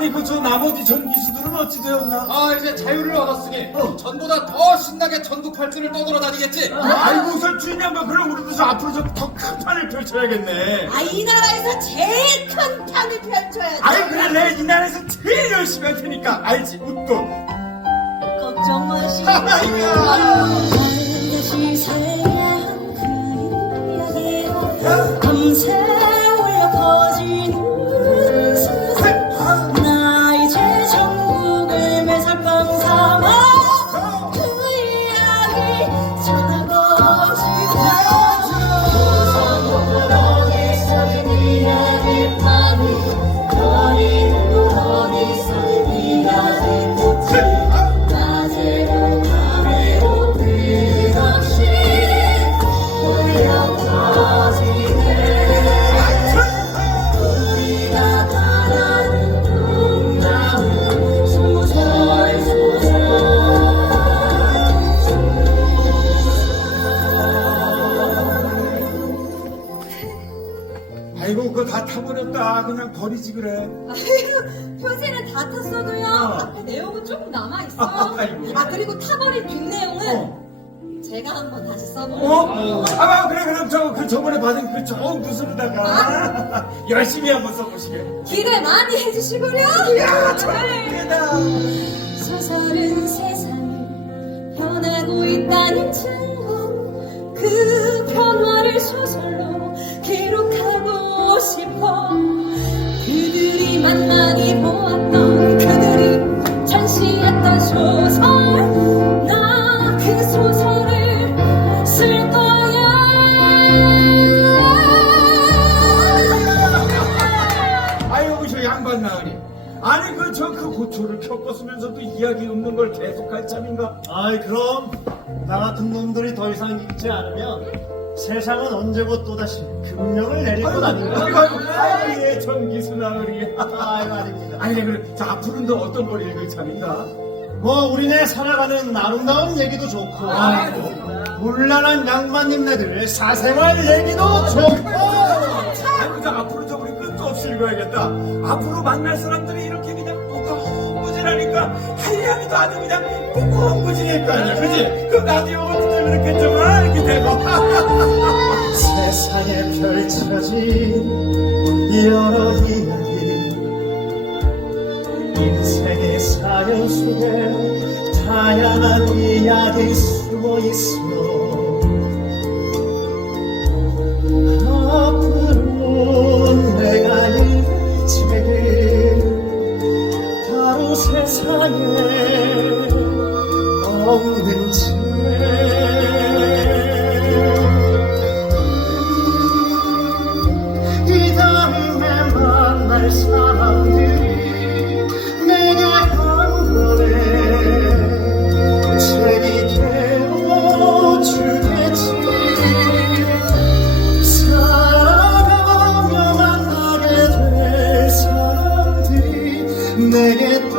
아니 그 저 나머지 전 기수들은 어찌 되었나? 아 이제 자유를 얻었으니 전보다 더 신나게 전국 팔도를 떠돌아 다니겠지 아이고 저 주인 양반 그럼 우리도 저 앞으로 좀더큰 판을 펼쳐야겠네. 아, 이 나라에서 제일 큰 판을 펼쳐야지. 아이 그래 내가 이 나라에서 제일 열심히 할 테니까 알지 웃돈. 걱정 마시. 아이고 그거 다 타버렸다. 그냥 버리지 그래. 표지는 다 탔어도요. 앞에 내용은 조금 남아 있어. 아이고. 아 그리고 타버린 뒷 내용은 어. 제가 한번 다시 어? 써보려고. 아 그래 그럼 저 그 저번에 받은 그 좋은 구슬에다가 열심히 한번 써보시게. 기대 많이 해주시고요. 야 천국이다. 소설은 세상을 변하고 있다는 증거 그 변화를 소설로 저그 고초를 겪었으면서도 이야기 없는 걸 계속할 참인가? 아이 그럼 나 같은 놈들이 더 이상 읽지 않으면 세상은 언제고 또다시 금령을 내릴 것 아닌가? 아이고 아이고 아이고 예 전기수 나으리. 아이고 아닙니다. 아니 그래 저 앞으로는 너 어떤 걸 읽을 참인가? 뭐 우리네 살아가는 아름다운 얘기도 좋고 물란한 양반님네들 사생활 얘기도 좋고 아이고 저 앞으로 저 우리 끝도 없이 읽어야겠다. 앞으로 만날 사람들이 이렇 한량이도 아주 그냥 무궁무진할 거 아니야, 그지? 그 나도 요것도 좀 이렇게 좀 아, 이렇게 되고. 세상에 펼쳐진 여러 이야기 인생의 사연 속에 다양한 이야기 숨어 있어 세상에 없는 책이 다음에 만날 사람들이 내게 한 번에 책이 되어주겠지. 살아가며 만나게 될 사람들이 내게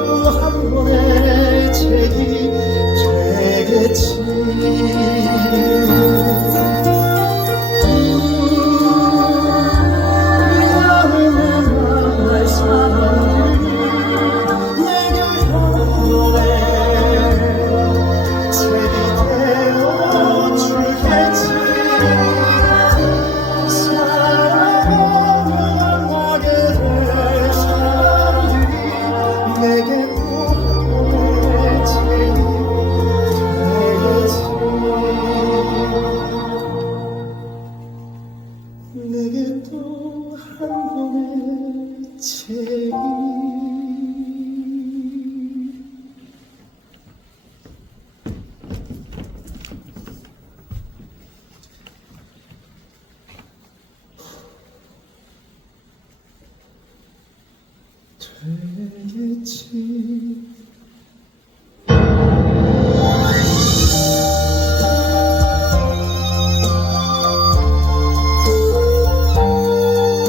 되겠지